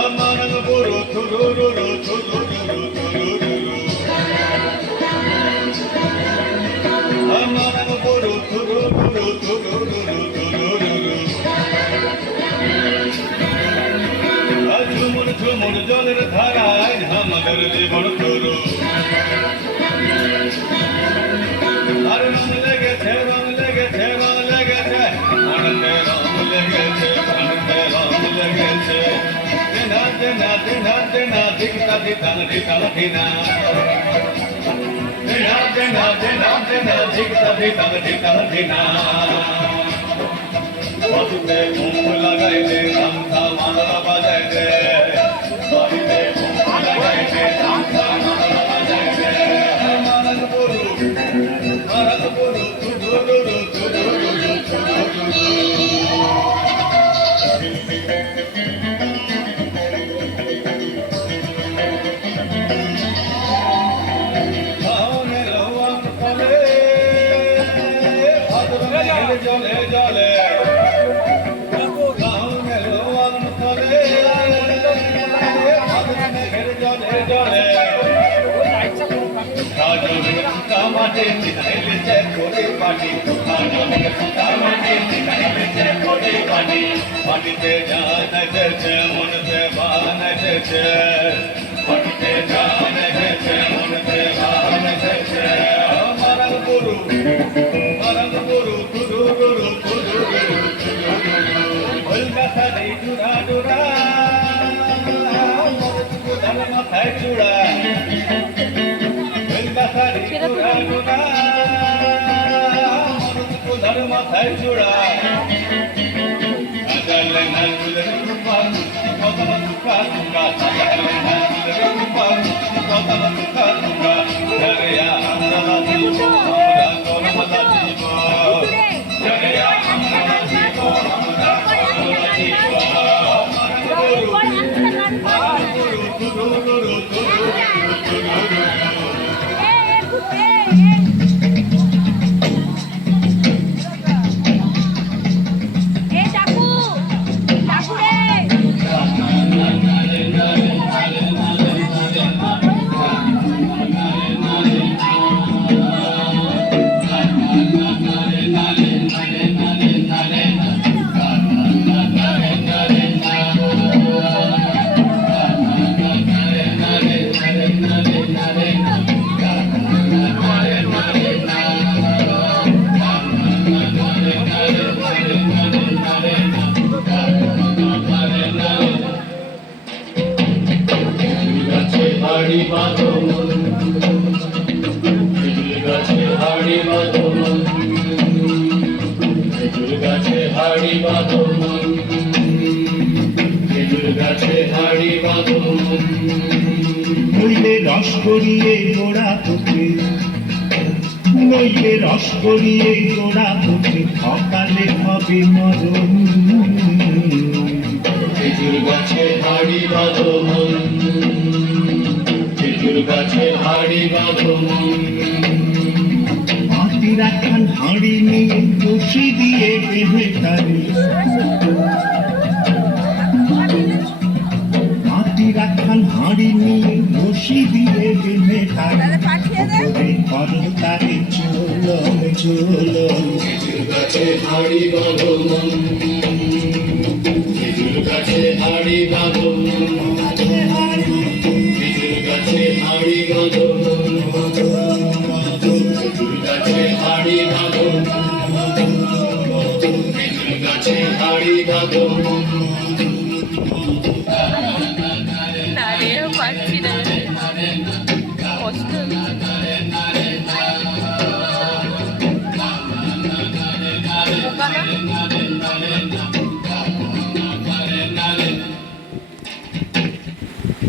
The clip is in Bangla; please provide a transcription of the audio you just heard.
Amarang buru, turururu, turururu, turururu. Amarang buru, turururu, turururu, turururu. ঝুমুর ঝুমুর জলের ধারায় আমাদের জীবন তরু। আর রং লেগেছে, রং লেগেছে, রং লেগেছে, আনন্দে রং লেগেছে, আনন্দে রং লেগেছে। দিনা দিনা দিনা দিনা দিকটা দিতা দিতা দিনা। দিনা দিনা দিনা দিনা দিকটা দিতা দিতা দিনা। বাজুতে ঘুম লাগাইলে তামসা মালা বাজাইলে। বাড়িতে ঘুম লাগাইলে তামসা মালা বাজাইলে। মারাক বলু, তুদুরুরু, তুদুরুরু, তুদুরুরু। জলে জলে মাঠে চিনাইলেছে করে পাটি চিনাইলেছে করে পাটি মাটিতে জানাইতেছে মনতে বানাইতেছে মাটিতে জানাইতেছে মনতে বানাইতেছে মারাং গুরু তুরুরুরু তুরুরুরু ওই গাছা নেই জুড়া জুড়া মাথায় চূড়া মাথায় চূড়া হাড়ি বাঁধো খেজুর গাছে হাড়ি বাঁধো খেজুর গাছে হাড়ি বাঁধো খেজুর গাছে হাড়ি বাঁধো নইলে রস গড়িয়ে গোড়া তোকে নইলে রস গড়িয়ে গোড়া তোকে সকালে হবে মরণ খেজুর গাছে হাড়ি বাঁধো খেজুর গাছে হাড়ি বাঁধো মাটির একখান হাড়ি নিয়ে রশি দিয়ে বেঁধে তারে মাটির একখান হাড়ি নিয়ে রশি দিয়ে বেঁধে তারে করো তারে চলন চলন খেজুর গাছে হাড়ি বাঁধো খেজুর গাছে হাড়ি বাঁধো খেজুর গাছে হাড়ি বাঁধো খেজুর গাছে হাড়ি বাঁধো খেজুর গাছে হাড়ি বাঁধো পারছি না কষ্ট